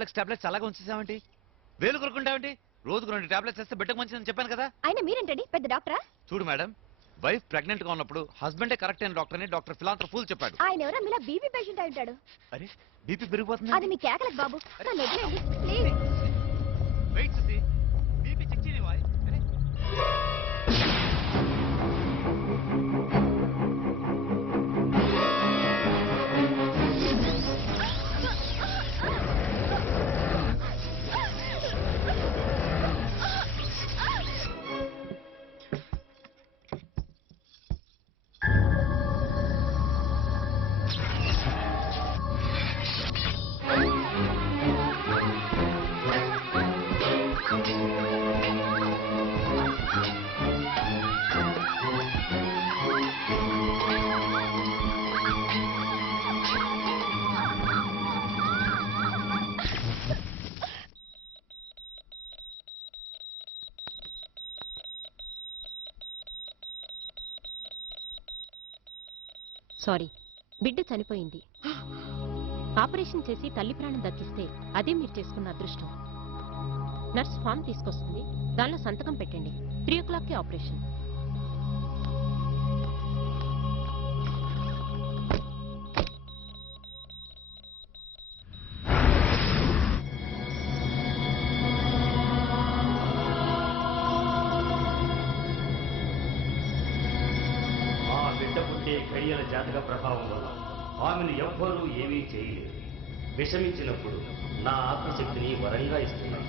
Complex tablets అలాగే ఉంచేసామంటి. వేలు కొరుకుంటామంటి. రోజుకు 2 టాబ్లెట్స్ వేస్తే బిడ్డకు మంచిదని చెప్పాను కదా. అయినా మీరేంటండి పెద్ద డాక్టరా? చూడు మేడం, వైఫ్ ప్రెగ్నెంట్ గా ఉన్నప్పుడు హస్బెండే కరెక్ట్ అయిన డాక్టర్ అని డాక్టర్ ఫిలాంథ్రఫూల్ చెప్పాడు. ఆయన ఎవరో మీలా బీపీ పేషెంట్ అయి ఉంటాడు. అరే బీపీ పెరిగిపోతుంది. అది మీ కేకలకు బాబు. నన్ను వదిలేయండి ప్లీజ్. వెయిట్ చూసి బీపీ చెక్ చేయనివా? అరే సారీ, బిడ్డ చనిపోయింది. ఆపరేషన్ చేసి తల్లి ప్రాణం దక్కిస్తే అదే మీరు చేసుకున్న అదృష్టం. నర్స్ ఫామ్ తీసుకొస్తుంది, దానిలో సంతకం పెట్టండి. 3 o'clockకి ఆపరేషన్. ఘడియల జాతక ప్రభావం వల్ల ఆమెను ఎవ్వరూ ఏమీ చేయలేదు. విషమించినప్పుడు నా ఆత్మశక్తిని వరంగా ఇస్తున్నాను.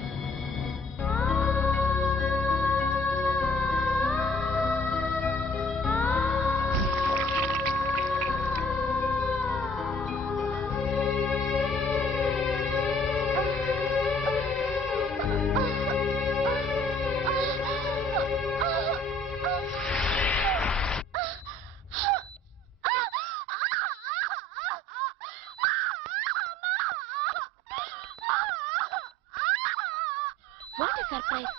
సర్ప్రైజ్!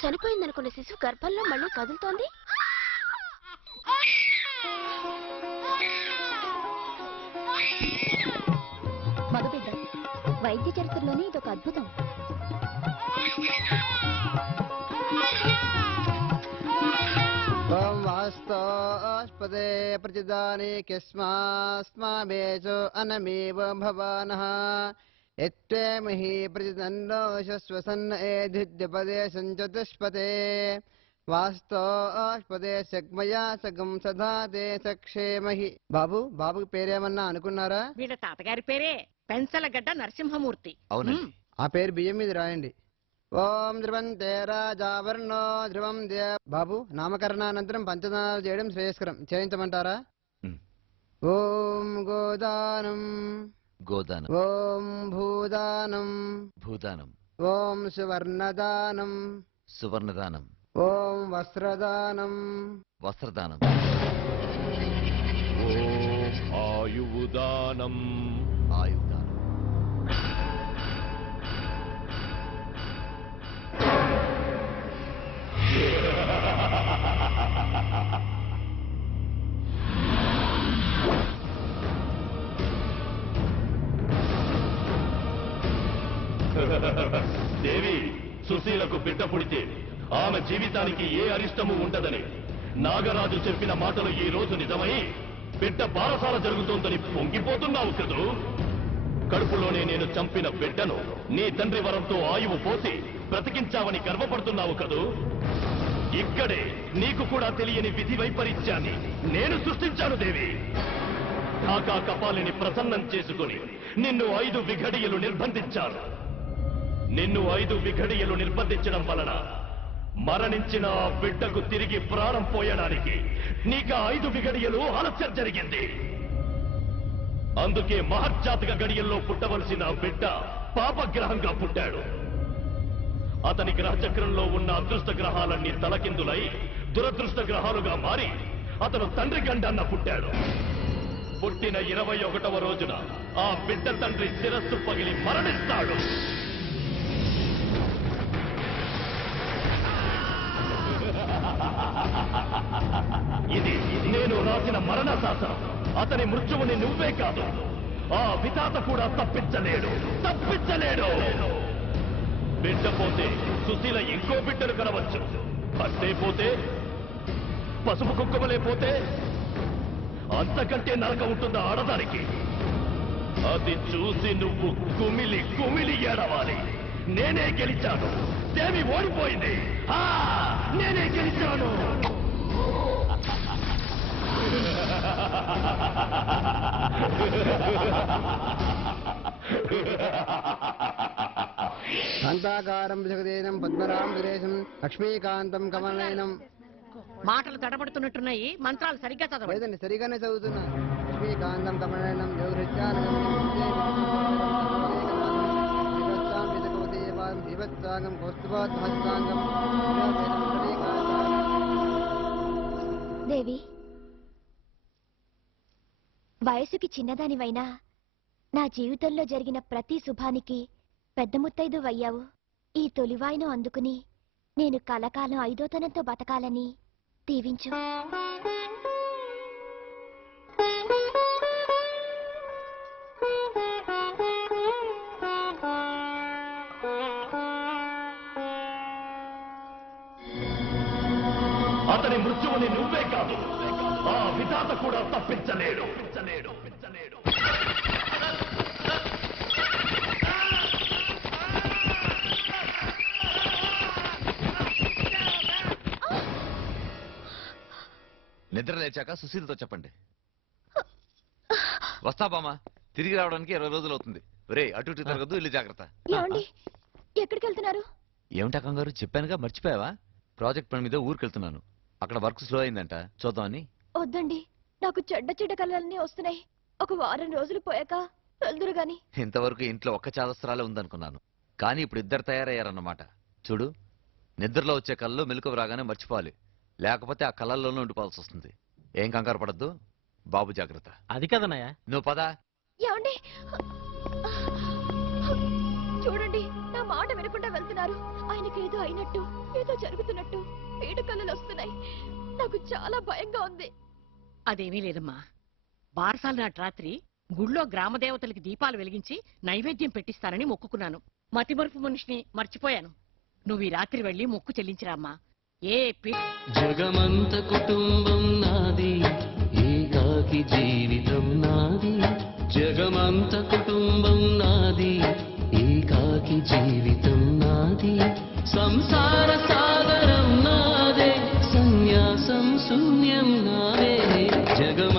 చనిపోయిందనుకున్న శిశువు గర్భంలో మళ్ళీ కదులుతోంది. మగబిడ్డ వైద్య చరిత్రలోనే ఇదొక అద్భుతం. ఓం వాస్తోస్పదే ప్రతిదాని కిస్మాస్మావేచో అనమేవ భవానః ఎత్వేమహి ప్రతిదన్నోషస్వసన్న ఏధిద్యపదే సంచతుష్పతే వాస్తోస్పదే సగ్మయా సగం సదా తే సక్షేమహి. బాబుకి పేరేమన్నా అనుకున్నారా? వీళ్ళ తాతగారి పేరే పెంచలగడ్డ నరసింహమూర్తి. ఆ పేరు బియ్యం మీద రాయండి. ఓం ధ్రువంతే రాజావర్ణో ధ్రువం దే. బాబు, నామకరణానంతరం పంచదానాలు చేయడం శ్రేయస్కరం. చేయించమంటారా? ఓం గోదానం గోదానం, ఓం భూదానం భూదానం, ఓం సువర్ణదానం సువర్ణదానం, ఓం వస్త్రదానం వస్త్రదానం, ఓం ఆయువుదానం ఆయుధానం. దేవి, సుశీలకు బిడ్డ పుడితే ఆమె జీవితానికి ఏ అరిష్టము ఉండదని నాగరాజు చెప్పిన మాటలు ఈ రోజు నిజమై బిడ్డ బారసాల జరుగుతోందని పొంగిపోతున్నావు కదూ. కడుపులోనే నేను చంపిన బిడ్డను నీ తండ్రి వరంతో ఆయువు పోసి బ్రతికించావని గర్వపడుతున్నావు కదూ. ఇక్కడే నీకు కూడా తెలియని విధి వైపరీత్యాన్ని నేను సృష్టించాను దేవి. ఢాకా కపాలిని ప్రసన్నం చేసుకుని నిన్ను 5 విఘడియలు నిర్బంధించాను. నిన్ను 5 విఘడియలు నిర్బంధించడం వలన మరణించిన ఆ బిడ్డకు తిరిగి ప్రాణం పోయడానికి నీకు 5 విఘడియలు ఆలస్యం జరిగింది. అందుకే మహర్జాతక గడియల్లో పుట్టవలసిన బిడ్డ పాపగ్రహంగా పుట్టాడు. అతని గ్రహచక్రంలో ఉన్న అదృష్ట గ్రహాలన్నీ తలకిందులై దురదృష్ట గ్రహాలుగా మారి అతను తండ్రి గండాన్న పుట్టాడు. పుట్టిన 21వ రోజున ఆ బిడ్డ తండ్రి శిరస్సు పగిలి మరణిస్తాడు. ఇది నేను రాసిన మరణ శాసనం. అతని మృత్యువుని నువ్వే కాదు, ఆ విధాత కూడా తప్పించలేడు. బిడ్డ పోతే సుశీల ఇంకో బిడ్డను కనవచ్చు. అంటే పోతే పసుపు కుక్కమలే పోతే అంతకంటే నరక ఉంటుందా ఆడదానికి? అది చూసి నువ్వు కుమిలి ఏడవాలి. నేనే గెలిచాను, దేవి ఓడిపోయింది. నేనే గెలిచాను. శాంతాకారం జగదేనం పద్మరాం సురేశం లక్ష్మీకాంతం కమలనయనం. మాటలు తడబడుతున్నట్టున్నాయి, మంత్రాలు సరిగ్గా చదవండి. లేదండి, సరిగానే చదువుతున్నా. లక్ష్మీకాంతం కమలనయనం యోగృత్యానగం జీవత్సాంగం కౌస్తుభాత్మహస్తాంగం. దేవి, వయసుకి చిన్నదానివైనా నా జీవితంలో జరిగిన ప్రతి శుభానికి పెద్ద ముత్తైదు అయ్యావు. ఈ తొలివాయిను అందుకుని నేను కలకాలం ఐదోతనంతో బతకాలని దీవించు. అతని మృత్యువుని నువ్వే కాదు, ఆ విధాత కూడా తప్పించలేడు. నిద్ర లేచాక సుశీలతో చెప్పండి. వస్తా బామ్మ, తిరిగి రావడానికి 20 రోజులు అవుతుంది. ఒరే, అటు ఇటు తిరగద్దు, ఇల్లు జాగ్రత్త. ఏమండి, ఎక్కడికి వెళ్తున్నారు? ఏమిటా కంగారు, చెప్పానుగా, మర్చిపోయావా? ప్రాజెక్ట్ పని మీద ఊరికెళ్తున్నాను. అక్కడ వర్క్ స్లో అయిందంట, చూద్దామని. వద్దండి, నాకు చెడ్డ కళలన్నీ వస్తున్నాయి. ఒక వారం రోజులు పోయాక వెళ్దురు గాని. ఇంతవరకు ఇంట్లో ఒక్క చాదస్త్రాలే ఉందనుకున్నాను, కానీ ఇప్పుడు ఇద్దరు తయారయ్యారన్నమాట. చూడు, నిద్రలో వచ్చే కళ్ళలో మెలకువ రాగానే మర్చిపోవాలి, లేకపోతే ఆ కళల్లోనే ఉండిపోవాల్సి వస్తుంది. ఏం కంగారు పడద్దు, బాబు జాగ్రత్త. అది కదనయ్య. నువ్వు పదా. ఏమండి, చూడండి, నా మాట వినకుండా వెళ్తున్నారు. ఆయనకి ఏదో అయినట్టు, ఏదో జరుగుతున్నట్టు పీడ కళలు వస్తున్నాయి. నాకు చాలా భయంగా ఉంది. అదేమీ లేదమ్మా. బారసాల నాటి రాత్రి గుళ్ళో గ్రామదేవతలకి దీపాలు వెలిగించి నైవేద్యం పెట్టిస్తానని మొక్కుకున్నాను. మతిమరుపు మనిషిని మర్చిపోయాను. నువ్వు ఈ రాత్రి వెళ్ళి మొక్కు చెల్లించిరామ్మా. జగమంత కుటుంబం నాది, ఏకాకి జీవితం నాది. జగమంత కుటుంబం నాది, ఏకాకి జీవితం నాది. సంసార సాగరం నాదే, సన్యాసం శూన్యం నాదే. జగమ